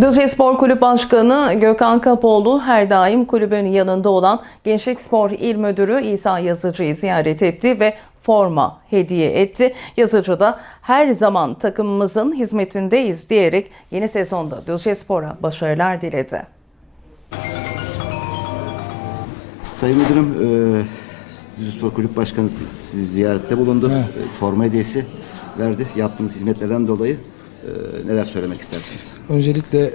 Düzce Spor Kulüp Başkanı Gökhan Kapoğlu her daim kulübün yanında olan Gençlik Spor İl Müdürü İsa Yazıcı'yı ziyaret etti ve forma hediye etti. Yazıcı da her zaman takımımızın hizmetindeyiz diyerek yeni sezonda Düzce Spor'a başarılar diledi. Sayın Müdürüm, e, Düzce Spor Kulüp Başkanı sizi ziyarette bulundu. Evet. Forma hediyesi verdi. Yaptığınız hizmetlerden dolayı neler söylemek istersiniz? Öncelikle e,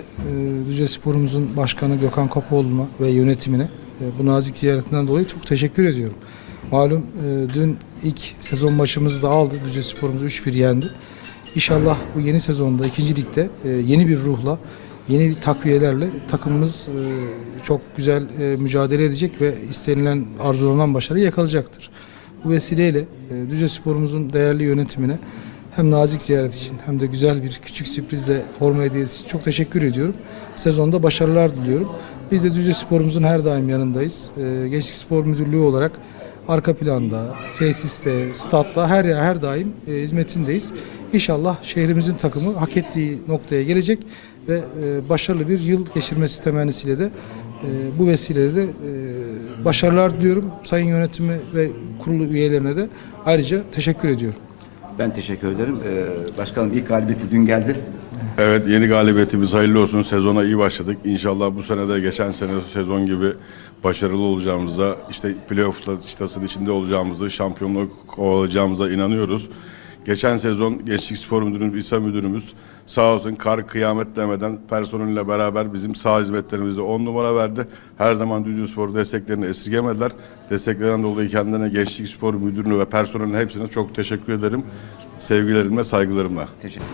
Düzce Spor'umuzun başkanı Gökhan Kapoğlu'na ve yönetimine e, bu nazik ziyaretinden dolayı çok teşekkür ediyorum. Malum e, dün ilk sezon maçımızı da aldı. Düzce Spor'umuz 3-1 yendi. İnşallah bu yeni sezonda ikinci ligde e, yeni bir ruhla, yeni takviyelerle takımımız e, çok güzel e, mücadele edecek ve istenilen arzulanan başarıyı yakalayacaktır. Bu vesileyle e, Düzce Spor'umuzun değerli yönetimine hem nazik ziyaret için hem de güzel bir küçük sürprizle forma hediyesi için çok teşekkür ediyorum. Sezonda başarılar diliyorum. Biz de Düzce Spor'umuzun her daim yanındayız. Ee, Gençlik Spor Müdürlüğü olarak arka planda, tesiste, statta her her daim e, hizmetindeyiz. İnşallah şehrimizin takımı hak ettiği noktaya gelecek ve e, başarılı bir yıl geçirmesi temennisiyle de e, bu vesileyle de başarılar diliyorum. Sayın yönetimi ve kurulu üyelerine de ayrıca teşekkür ediyorum. Ben teşekkür ederim. E, Başkanım ilk galibiyeti dün geldi. Evet yeni galibiyetimiz hayırlı olsun. Sezona iyi başladık. İnşallah bu sene de geçen sene sezon gibi başarılı olacağımıza, işte playoff çıtasının içinde olacağımızı, şampiyonluk kovalayacağımıza inanıyoruz. Geçen sezon Gençlik Spor Müdürümüz, İsa Müdürümüz sağ olsun kar kıyamet demeden personelle beraber bizim sağ hizmetlerimizi on numara verdi. Her zaman Düzce Spor desteklerini esirgemediler. Desteklerinden dolayı kendine Gençlik Spor Müdürlüğü ve personelin hepsine çok teşekkür ederim. Sevgilerimle, saygılarımla. Teşekkür